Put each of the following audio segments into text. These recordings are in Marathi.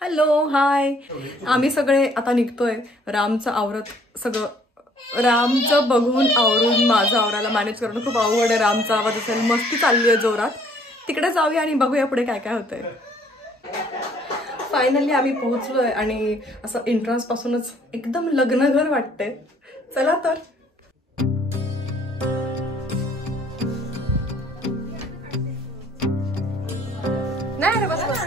Hello hi. आम्ही सगळे आता निघतोय. रामचं आवरत सगळं रामचं बघून आवरून माझं आवरायला मॅनेज करणं खूप अवघड आहे. रामचा आवाज असेल मस्ती चालली आहे जोरात. तिकडे जाऊया आणि बघूया पुढे काय काय होतंय. फायनली आम्ही पोहोचलोय आणि असं एंट्रन्स पासूनच एकदम लग्नघर वाटतंय. चला तर. नाही रे बस बस.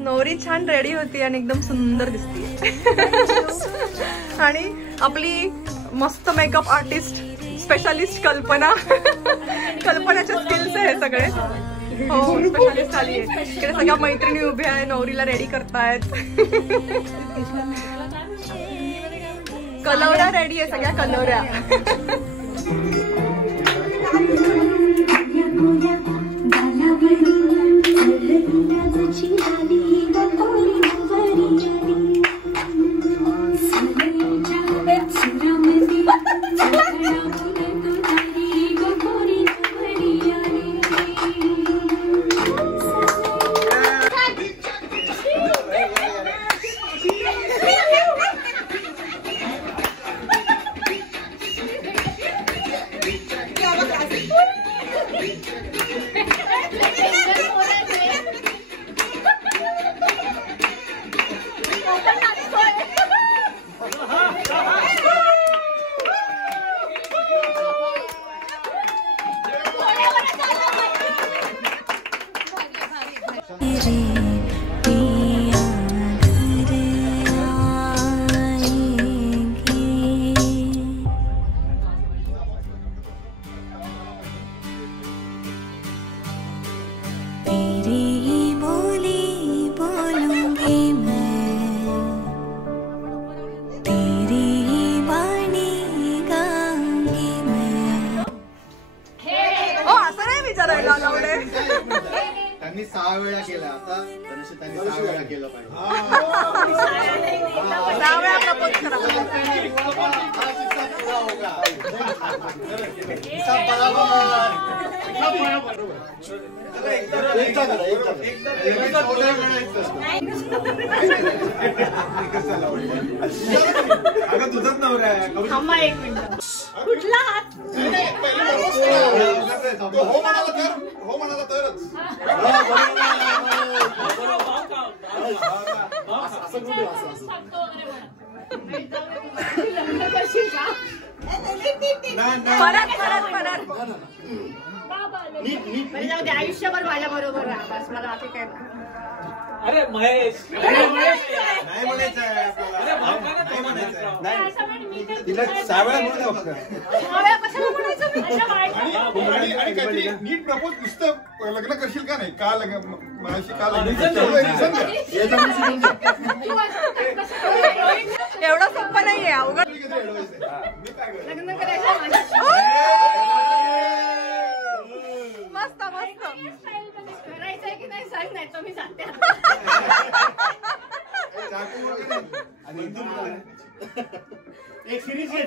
नवरी छान रेडी होती आणि एकदम सुंदर दिसते. आणि आपली मस्त मेकअप आर्टिस्ट स्पेशालिस्ट कल्पनाच्या स्किल्स आहे सगळे. हो स्पेशालिस्ट आली आहे. इकडे सगळ्या मैत्रिणी उभ्या आहे, नवरीला रेडी करतायत. कलवऱ्या रेडी आहे सगळ्या कलवऱ्या. त्यांनी 6 वेळा केला. आता त्यांनी 6 वेळा केलं पाहिजे. 6 वेळा प्रपोज करा. अगं तुझंच नवरा आहे. एक मिनिट. कुठला हात? हो म्हणाला तर हो म्हणाला तरच. आयुष्यभर माझ्या बरोबर राहा. मला असं काय. अरे महेश नाही म्हणायचं आहे आपल्याला. तिला 6 वेळा म्हणून द्या फक्त. आणि काहीतरी नीट प्रपोज नुसतं लग्न करशील का नाही का माझ्याशी का एवढं सोपं नाहीये. अवघड. लग्न करायचं मस्त मस्त. करायचंय की नाही सांग, नाही तर मी सांगते. एक सिरीज आहे.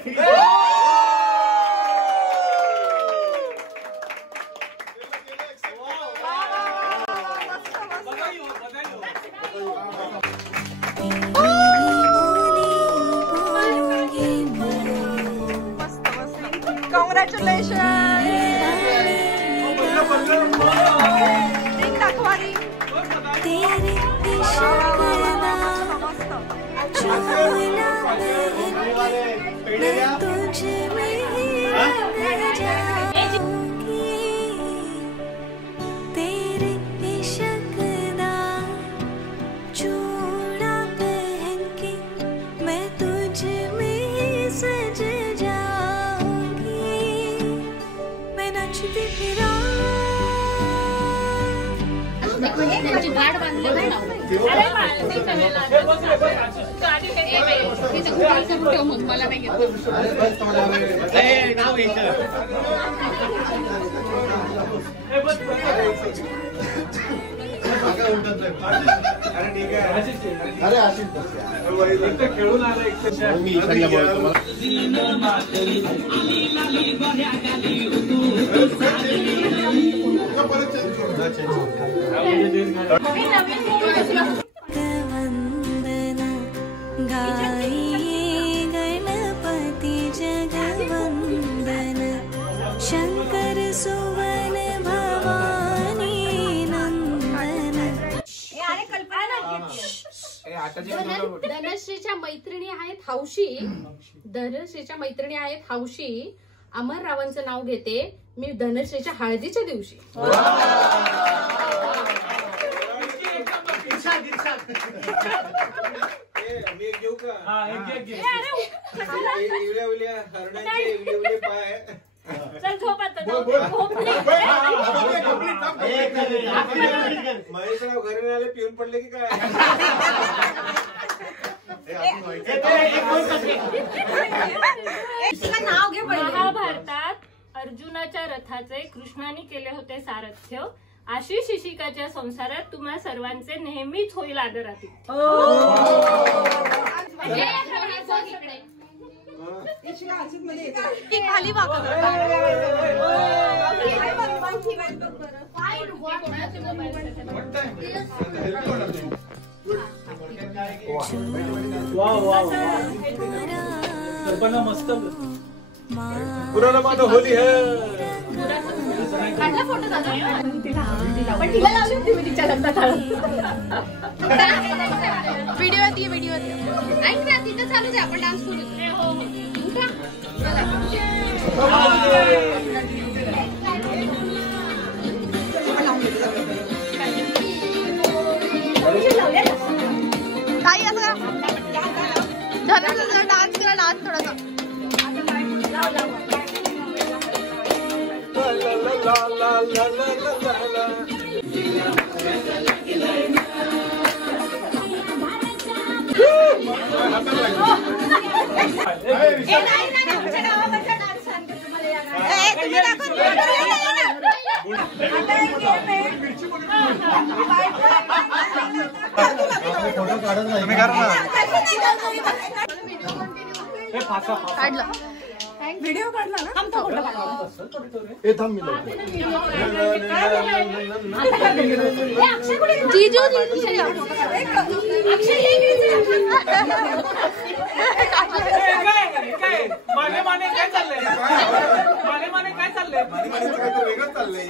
कॉंग्रॅच्युलेशन. त्यांची गाठ बांधली. अरे मारते करायला. गाडी हे मला नाही घेत. अरे आशिष खेळून आलं गणपती जगवंदन शंकर सुवन भवानी नंदन. धनश्रीच्या मैत्रिणी आहेत हौशी. अमर रावांचं नाव घेते मी धनश्रीच्या हळदीच्या दिवशी. चल झोप आता. महेशराव घरी आले पिऊन पडले की काय? महाभारतात अर्जुनाच्या रथाचे कृष्णाने केले होते सारथ्य. अशी शिशिकाच्या संसारात तुम्हा सर्वांचे नेहमीच होईल आदराती. खाली मस्त पुराना माझं होली है. काढला फोटो दादा. पण तिला लावली होती मी तिच्या लग्नात हळद. व्हिडिओ ऐक ना तिथं चालू दे आपण डान्स करू. काही असं डान्स केला डान्स थोडासा. काढला व्हिडिओ काढला ना. जीजू माने काय चाललंय? माने काय चाललंय? वेगळं चाललंय.